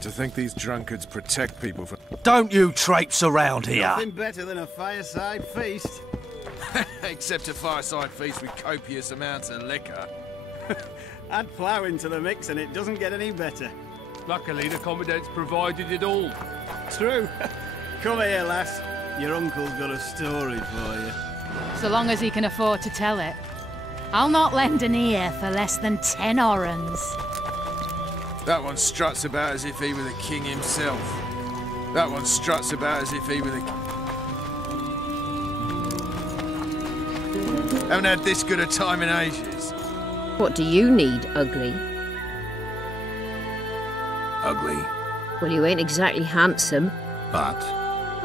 And to think these drunkards protect people from... Don't you traipse around here. Nothing better than a fireside feast. Except a fireside feast with copious amounts of liquor. Add plough into the mix and it doesn't get any better. Luckily, the Commandant's provided it all. True. Come here, lass. Your uncle's got a story for you. So long as he can afford to tell it. I'll not lend an ear for less than 10 orens. That one struts about as if he were the king himself. That one struts about as if he were the... Haven't had this good a time in ages. What do you need, ugly? Ugly? Well, you ain't exactly handsome. But?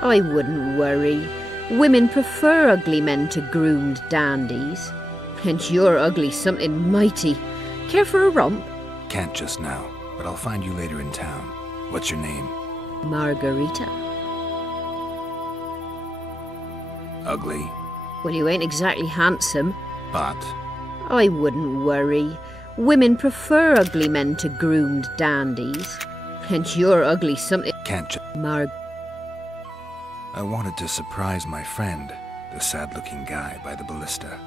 I wouldn't worry. Women prefer ugly men to groomed dandies. And you're ugly something mighty. Care for a romp? Can't just now, but I'll find you later in town. What's your name? Margarita. Ugly? Well, you ain't exactly handsome. But? I wouldn't worry. Women prefer ugly men to groomed dandies. And you're ugly something... Can't just... I wanted to surprise my friend, the sad-looking guy by the ballista.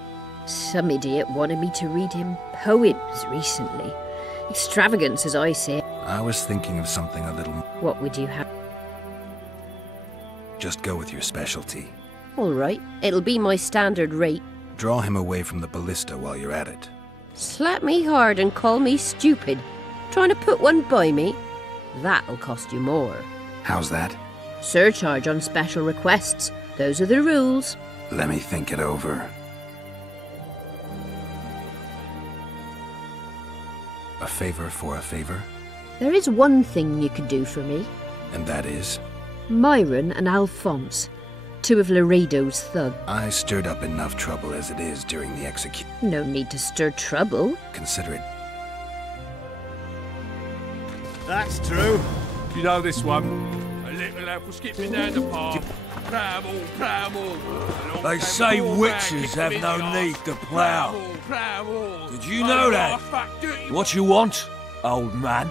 Some idiot wanted me to read him poems recently. Extravagance, as I say. I was thinking of something a little... What would you have? Just go with your specialty. All right, it'll be my standard rate. Draw him away from the ballista while you're at it. Slap me hard and call me stupid. Trying to put one by me? That'll cost you more. How's that? Surcharge on special requests. Those are the rules. Let me think it over. A favor for a favor? There is one thing you could do for me. And that is? Myron and Alphonse. Two of Laredo's thugs. I stirred up enough trouble as it is during the execution. No need to stir trouble. Consider it. That's true. You know this one? A little lad was skipping down the path. Plough. They say witches have no need to plough. Did you know that? What you want, old man?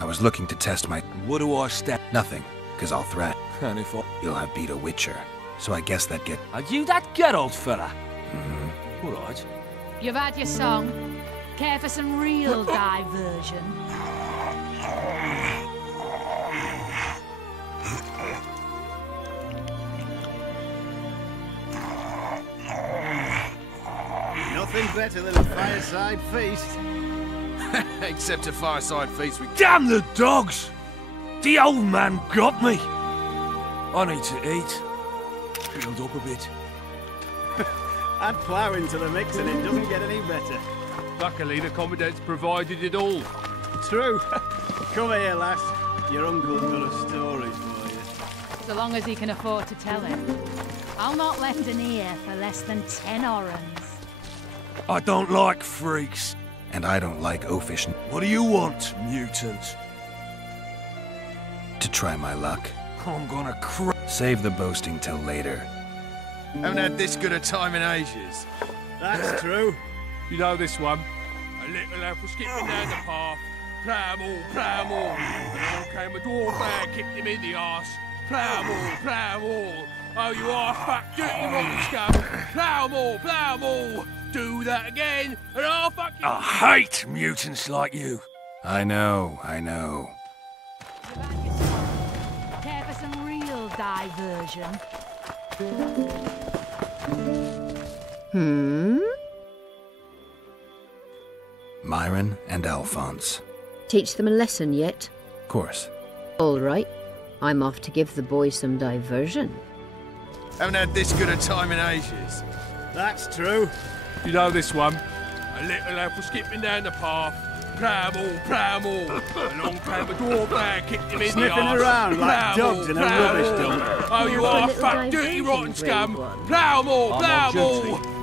I was looking to test my... What do I stand? Nothing, because I'll threat. And if I... You'll have beat a witcher, so I guess that get... Are you that good, old fella? Mm-hmm. All right. You've had your song. Care for some real diversion? Nothing better than a fireside feast. Except a fireside feast with... Damn the dogs! The old man got me! I need to eat. Build up a bit. Add plough into the mix and it doesn't get any better. Luckily, the Commandant's provided it all. True. Come here, lass. Your uncle's got a story for you. So long as he can afford to tell it. I'll not lend an ear for less than 10 orens. I don't like freaks. And I don't like oafish... What do you want, mutant? To try my luck. I'm gonna Save the boasting till later. Haven't had this good a time in ages. That's true. You know this one? A little lad was skipping down the path. Plough. Along came a dwarf man, kicked him in the arse. Plough. Oh, you are fat, dirty, rotten scum. Plough. Do that again, and I'll fuck you. I hate mutants like you. I know. Care for some real diversion? Myron and Alphonse. Teach them a lesson yet? Of course. All right. I'm off to give the boys some diversion. Haven't had this good a time in ages. That's true. You know this one? A little lad was skipping down the path. Plough. Along came a dwarf man, kicked him in the arse. Sniffing around like dogs in a rubbish dump. Oh, you are fat, dirty, rotten scum. Plough.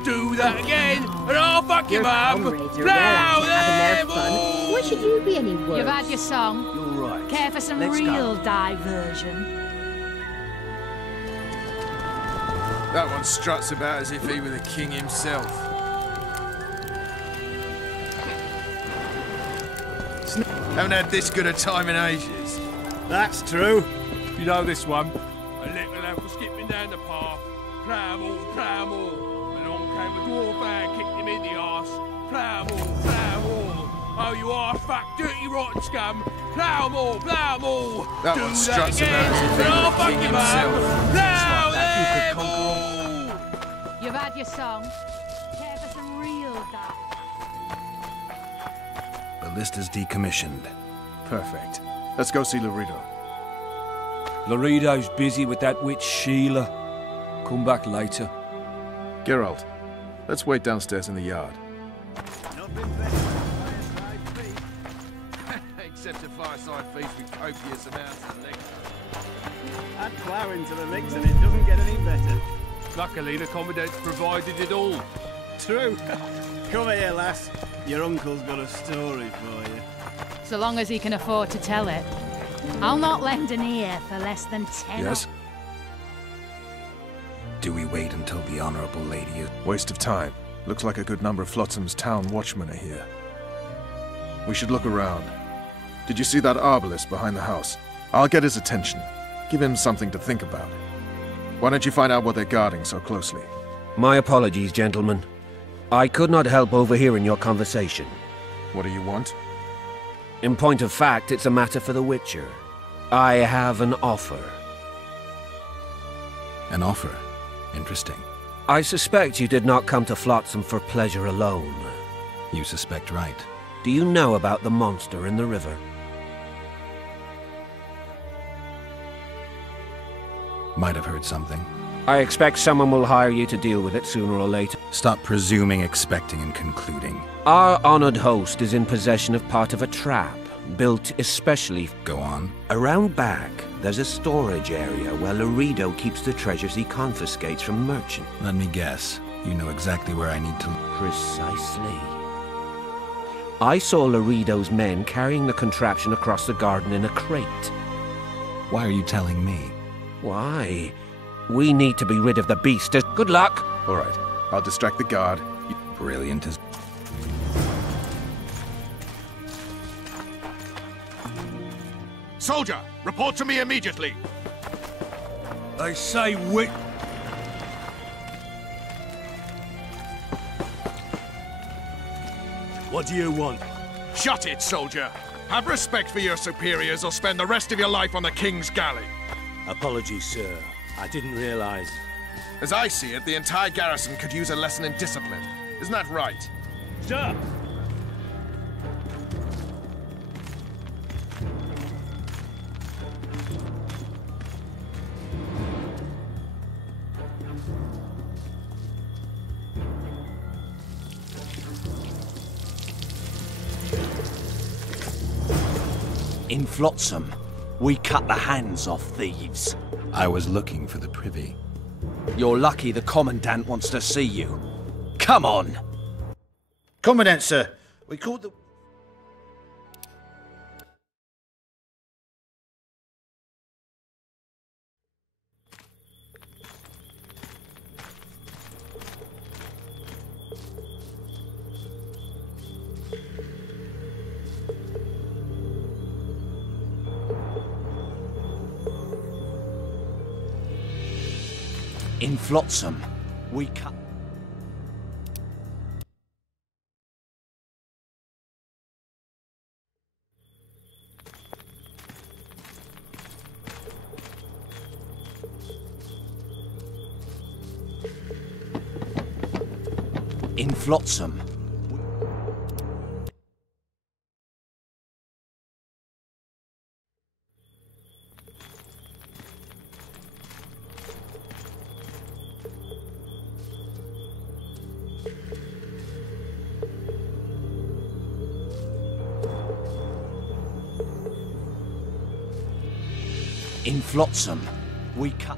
Do that again, and I'll fuck you, mum. Plough them all. Why should you be any worse? You've had your song. You're right. Care for some real diversion? That one struts about as if he were the king himself. Haven't had this good a time in ages. That's true. You know this one? A little lad was skipping down the path. Plough-all, plough-all. And on came a dwarf and kicked him in the arse. Plough-all, plough-all. Oh, you arse-fuck, dirty rotten scum. Plough-all, plough-all. That Do one that struts again, about as if he and I'll were the fuck king him up. himself. Plough that you could them all. You've had your song. Care for some real guy. Ballista's decommissioned. Perfect. Let's go see Laredo. Laredo's busy with that witch Sheila. Come back later. Geralt, let's wait downstairs in the yard. Nothing better than fireside feast. Except a fireside feast with copious amounts of liquor. Add plough into the mix and it doesn't get any better. Luckily, the Commandant's provided it all. True. Come here, lass. Your uncle's got a story for you. So long as he can afford to tell it. I'll not lend an ear for less than 10. Yes? Do we wait until the Honorable Lady is... Waste of time. Looks like a good number of Flotsam's town watchmen are here. We should look around. Did you see that arbalist behind the house? I'll get his attention. Give him something to think about. Why don't you find out what they're guarding so closely? My apologies, gentlemen. I could not help overhearing your conversation. What do you want? In point of fact, it's a matter for the Witcher. I have an offer. An offer? Interesting. I suspect you did not come to Flotsam for pleasure alone. You suspect right. Do you know about the monster in the river? Might have heard something. I expect someone will hire you to deal with it sooner or later. Stop presuming, expecting, and concluding. Our honored host is in possession of part of a trap, built especially... Go on. Around back, there's a storage area where Laredo keeps the treasures he confiscates from merchants. Let me guess. You know exactly where I need to... Precisely. I saw Laredo's men carrying the contraption across the garden in a crate. Why are you telling me? Why? We need to be rid of the beast. Good luck! All right. I'll distract the guard. Brilliant as... Soldier, report to me immediately. They say witch... What do you want? Shut it, soldier. Have respect for your superiors or spend the rest of your life on the King's galley. Apologies, sir. I didn't realize. As I see it, the entire garrison could use a lesson in discipline. Isn't that right? Sir! In Flotsam, we cut the hands off thieves. I was looking for the privy. You're lucky the Commandant wants to see you. Come on! Commandant, sir. We called the... In Flotsam, we cut... In Flotsam, In Flotsam, we cut...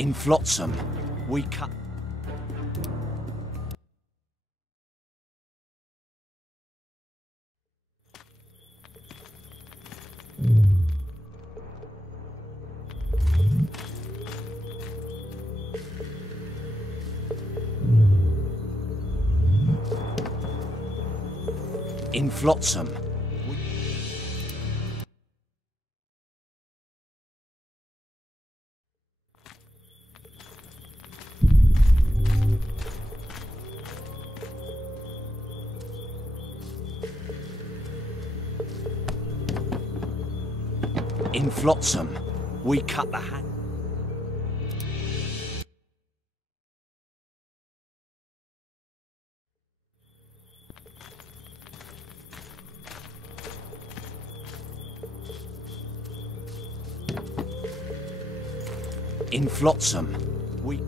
In Flotsam, we cut... In Flotsam, we cut the hand. In Flotsam, we...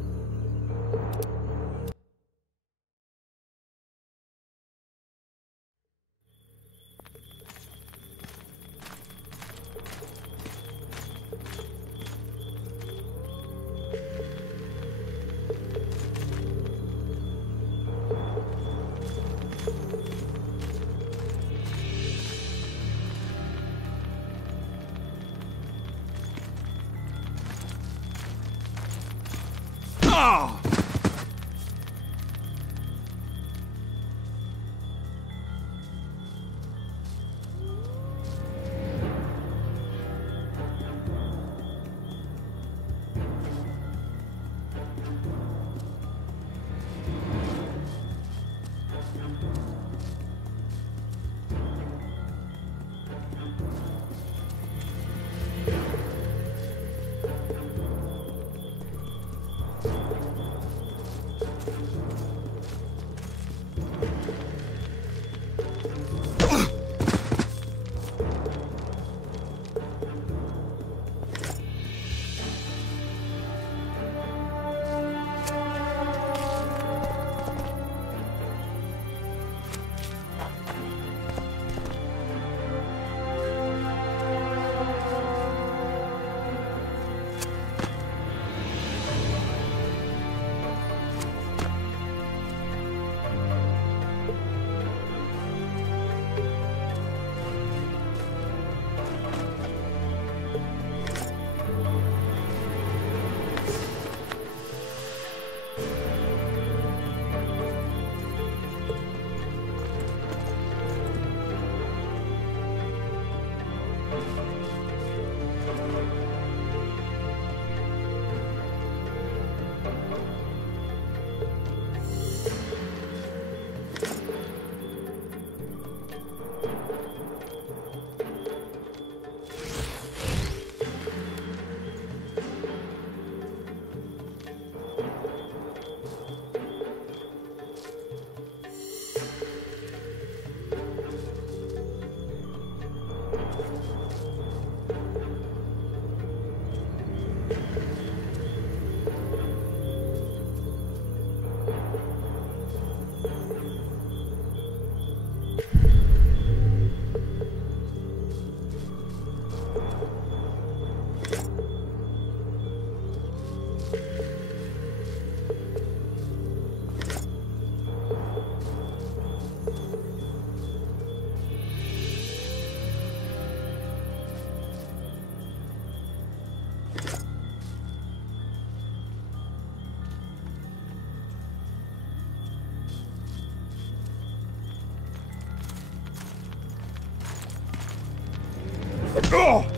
Oh!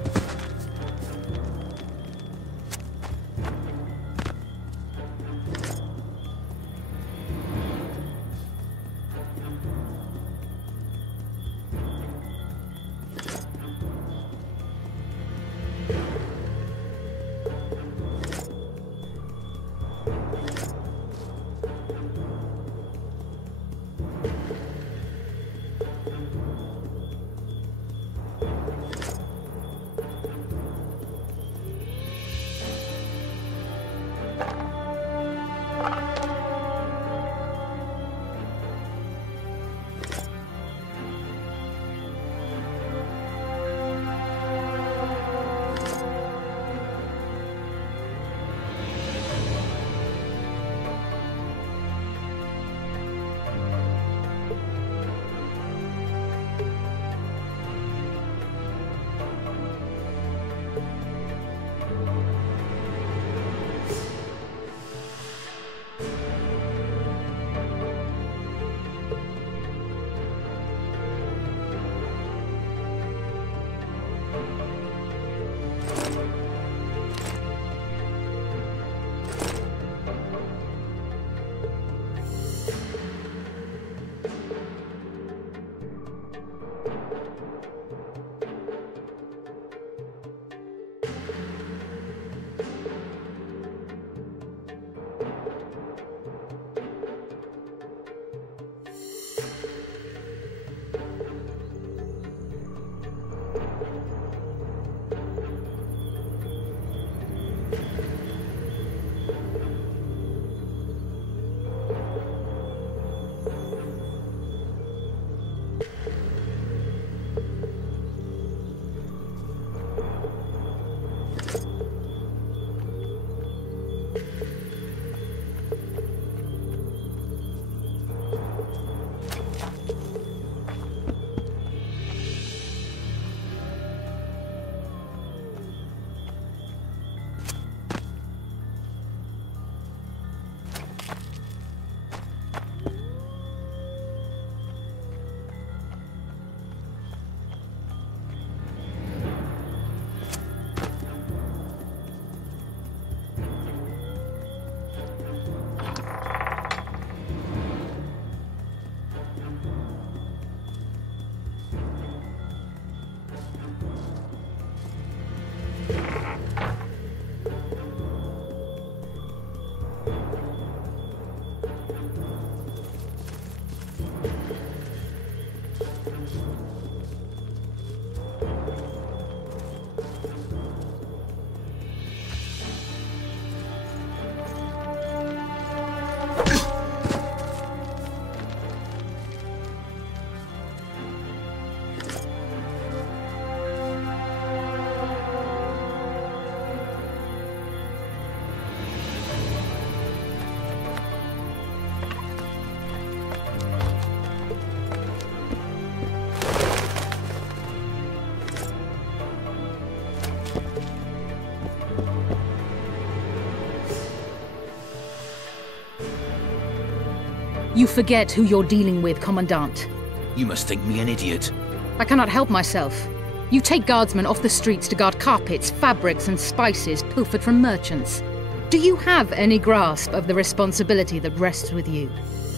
You forget who you're dealing with, Commandant. You must think me an idiot. I cannot help myself. You take guardsmen off the streets to guard carpets, fabrics, and spices pilfered from merchants. Do you have any grasp of the responsibility that rests with you?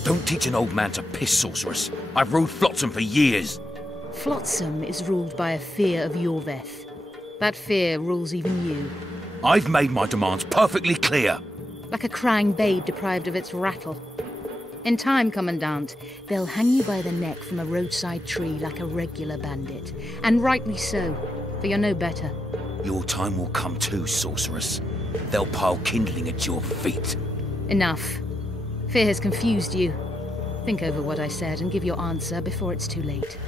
Don't teach an old man to piss, sorceress. I've ruled Flotsam for years. Flotsam is ruled by a fear of Yorveth. That fear rules even you. I've made my demands perfectly clear. Like a crying babe deprived of its rattle. In time, Commandant, they'll hang you by the neck from a roadside tree like a regular bandit. And rightly so, for you're no better. Your time will come too, sorceress. They'll pile kindling at your feet. Enough. Fear has confused you. Think over what I said and give your answer before it's too late.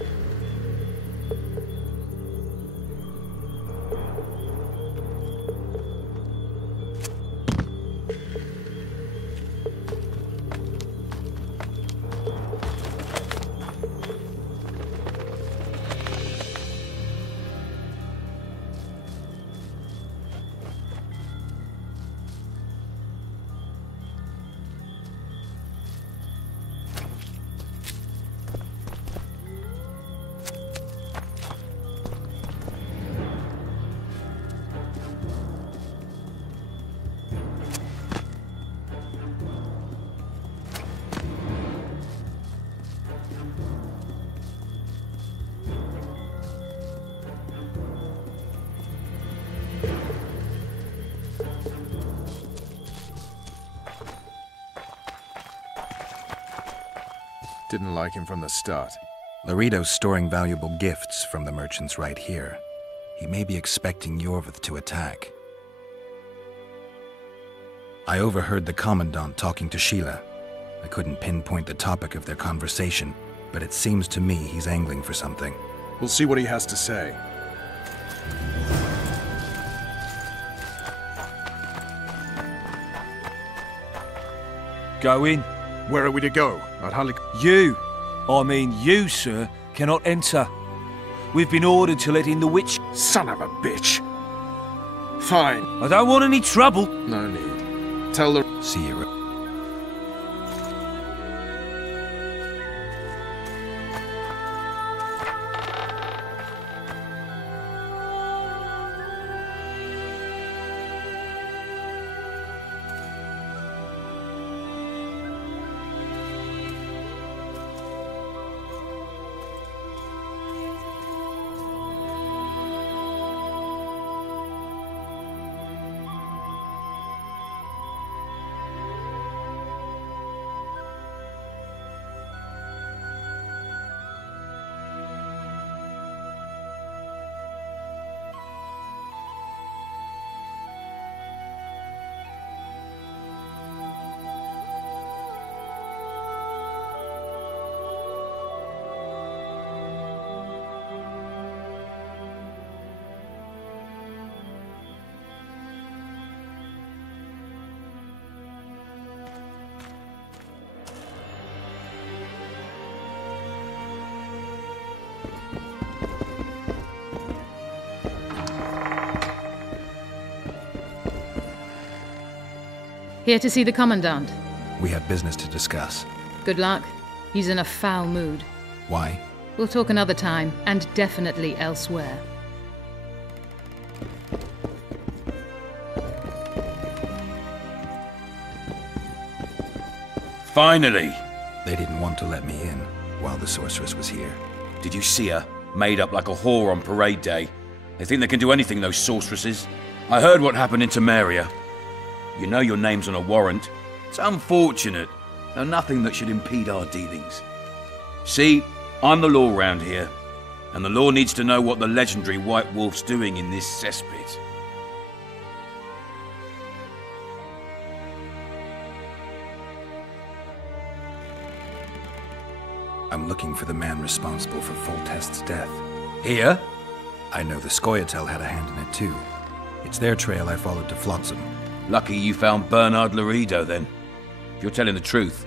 Didn't like him from the start. Loredo's storing valuable gifts from the merchants right here. He may be expecting Yorveth to attack. I overheard the Commandant talking to Sheila. I couldn't pinpoint the topic of their conversation, but it seems to me he's angling for something. We'll see what he has to say. Go in. Where are we to go? I'd hardly... You, sir, cannot enter. We've been ordered to let in the witch. Son of a bitch! Fine. I don't want any trouble. No need. Tell the... See you. Here to see the Commandant. We have business to discuss. Good luck. He's in a foul mood. Why? We'll talk another time, and definitely elsewhere. Finally! They didn't want to let me in while the sorceress was here. Did you see her? Made up like a whore on parade day. They think they can do anything, those sorceresses. I heard what happened in Temeria. You know your name's on a warrant. It's unfortunate, though nothing that should impede our dealings. See, I'm the law round here, and the law needs to know what the legendary White Wolf's doing in this cesspit. I'm looking for the man responsible for Foltest's death. Here? I know the Scoia'tael had a hand in it too. It's their trail I followed to Flotsam. Lucky you found Bernard Loredo, then. If you're telling the truth,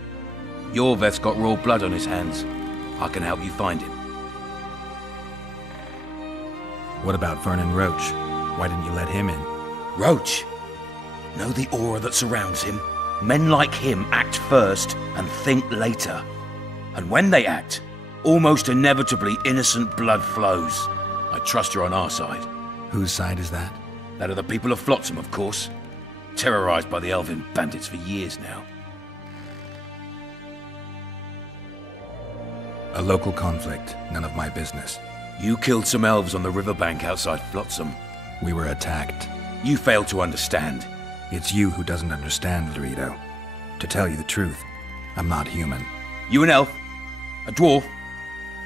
Yorveth's got royal blood on his hands. I can help you find him. What about Vernon Roche? Why didn't you let him in? Roche? Know the aura that surrounds him? Men like him act first and think later. And when they act, almost inevitably innocent blood flows. I trust you're on our side. Whose side is that? That of the people of Flotsam, of course. Terrorized by the elven bandits for years now. A local conflict, none of my business. You killed some elves on the riverbank outside Flotsam. We were attacked. You failed to understand. It's you who doesn't understand, Laredo. To tell you the truth, I'm not human. You an elf? A dwarf?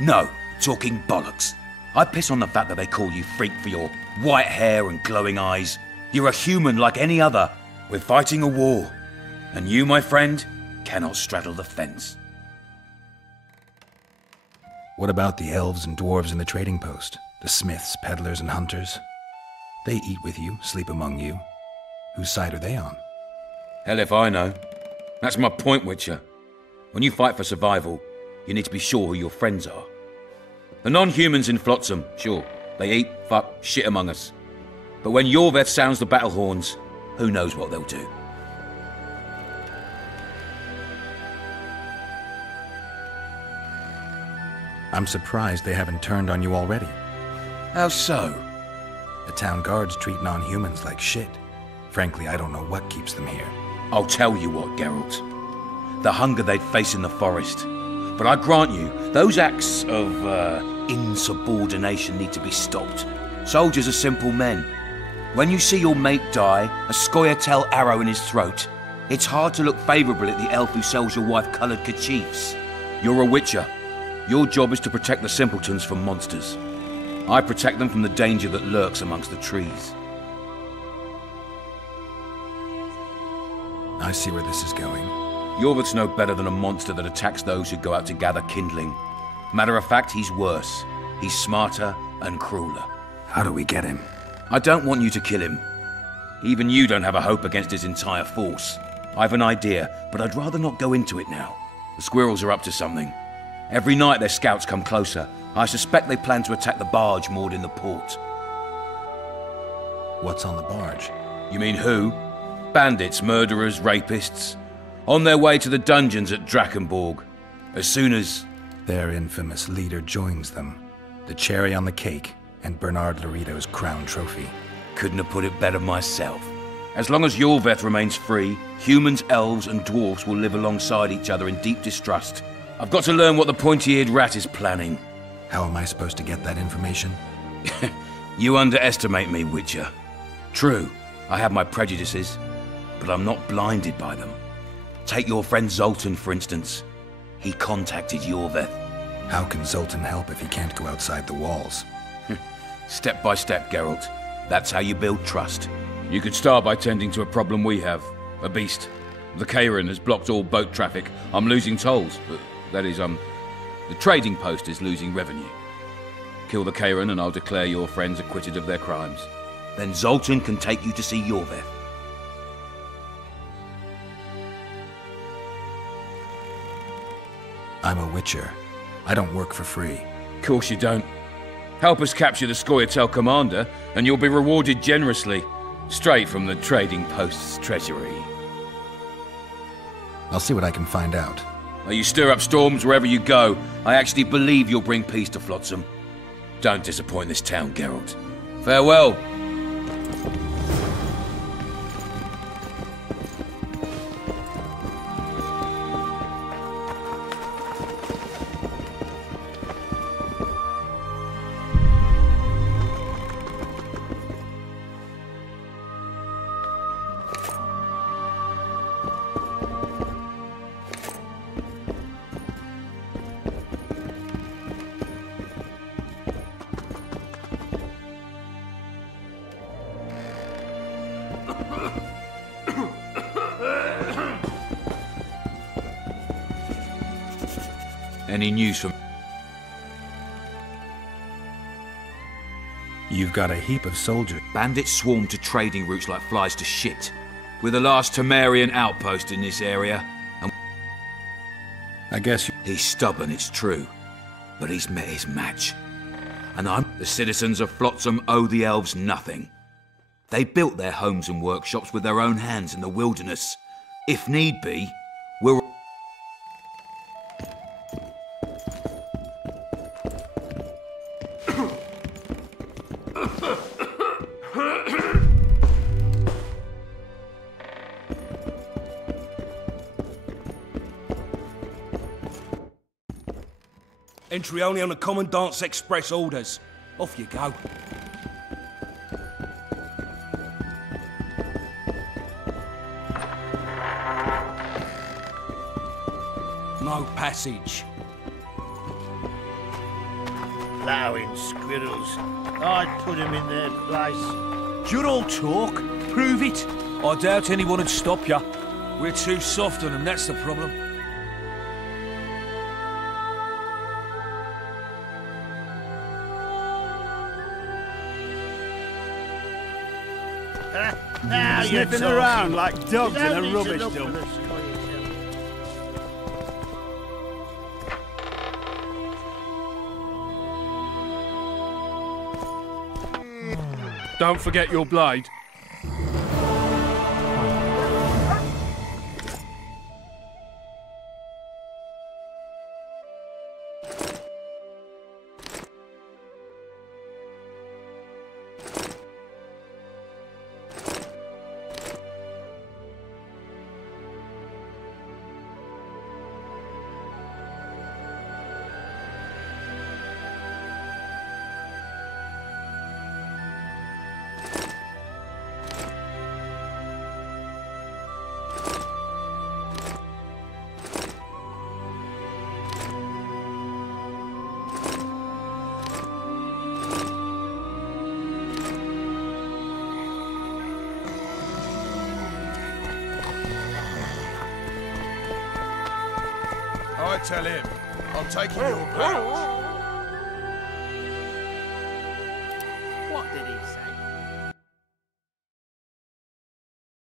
No, talking bollocks. I piss on the fact that they call you freak for your white hair and glowing eyes. You're a human like any other. We're fighting a war. And you, my friend, cannot straddle the fence. What about the elves and dwarves in the trading post? The smiths, peddlers, and hunters? They eat with you, sleep among you. Whose side are they on? Hell if I know. That's my point, Witcher. When you fight for survival, you need to be sure who your friends are. The non-humans in Flotsam, sure, they eat, fuck, shit among us. But when Yorveth sounds the battle horns, who knows what they'll do. I'm surprised they haven't turned on you already. How so? The town guards treat non-humans like shit. Frankly, I don't know what keeps them here. I'll tell you what, Geralt. The hunger they'd face in the forest. But I grant you, those acts of, insubordination need to be stopped. Soldiers are simple men. When you see your mate die, a Scoia'tael arrow in his throat, it's hard to look favourably at the elf who sells your wife coloured kerchiefs. You're a Witcher. Your job is to protect the simpletons from monsters. I protect them from the danger that lurks amongst the trees. I see where this is going. Yorveth's no better than a monster that attacks those who go out to gather kindling. Matter of fact, he's worse. He's smarter and crueler. How do we get him? I don't want you to kill him. Even you don't have a hope against his entire force. I've an idea, but I'd rather not go into it now. The squirrels are up to something. Every night their scouts come closer. I suspect they plan to attack the barge moored in the port. What's on the barge? You mean who? Bandits, murderers, rapists. On their way to the dungeons at Drakenborg. As soon as... Their infamous leader joins them. The cherry on the cake, and Bernard Laredo's crown trophy. Couldn't have put it better myself. As long as Yorveth remains free, humans, elves, and dwarfs will live alongside each other in deep distrust. I've got to learn what the pointy-eared rat is planning. How am I supposed to get that information? You underestimate me, Witcher. True, I have my prejudices, but I'm not blinded by them. Take your friend Zoltan, for instance. He contacted Yorveth. How can Zoltan help if he can't go outside the walls? Step by step, Geralt. That's how you build trust. You could start by tending to a problem we have. A beast. The Kairan has blocked all boat traffic. I'm losing tolls. That is, the trading post is losing revenue. Kill the Kairan and I'll declare your friends acquitted of their crimes. Then Zoltan can take you to see Yorveth. I'm a Witcher. I don't work for free. Of course you don't. Help us capture the Scoia'tael commander, and you'll be rewarded generously. Straight from the trading post's treasury. I'll see what I can find out. Now you stir up storms wherever you go. I actually believe you'll bring peace to Flotsam. Don't disappoint this town, Geralt. Farewell. Any news from... You've got a heap of soldiers. Bandits swarm to trading routes like flies to shit. We're the last Temerian outpost in this area. And I guess he's stubborn, it's true. But he's met his match. And the citizens of Flotsam owe the elves nothing. They built their homes and workshops with their own hands in the wilderness. If need be, we're... Entry only on the Commandant's express orders. Off you go. No passage. Plowing squirrels. I'd put them in their place. You're all talk. Prove it. I doubt anyone would stop you. We're too soft on them, that's the problem. Now you're sniffing around like dogs in a rubbish dump. Don't forget your blade. I tell him, I'm taking your pouch. What did he say?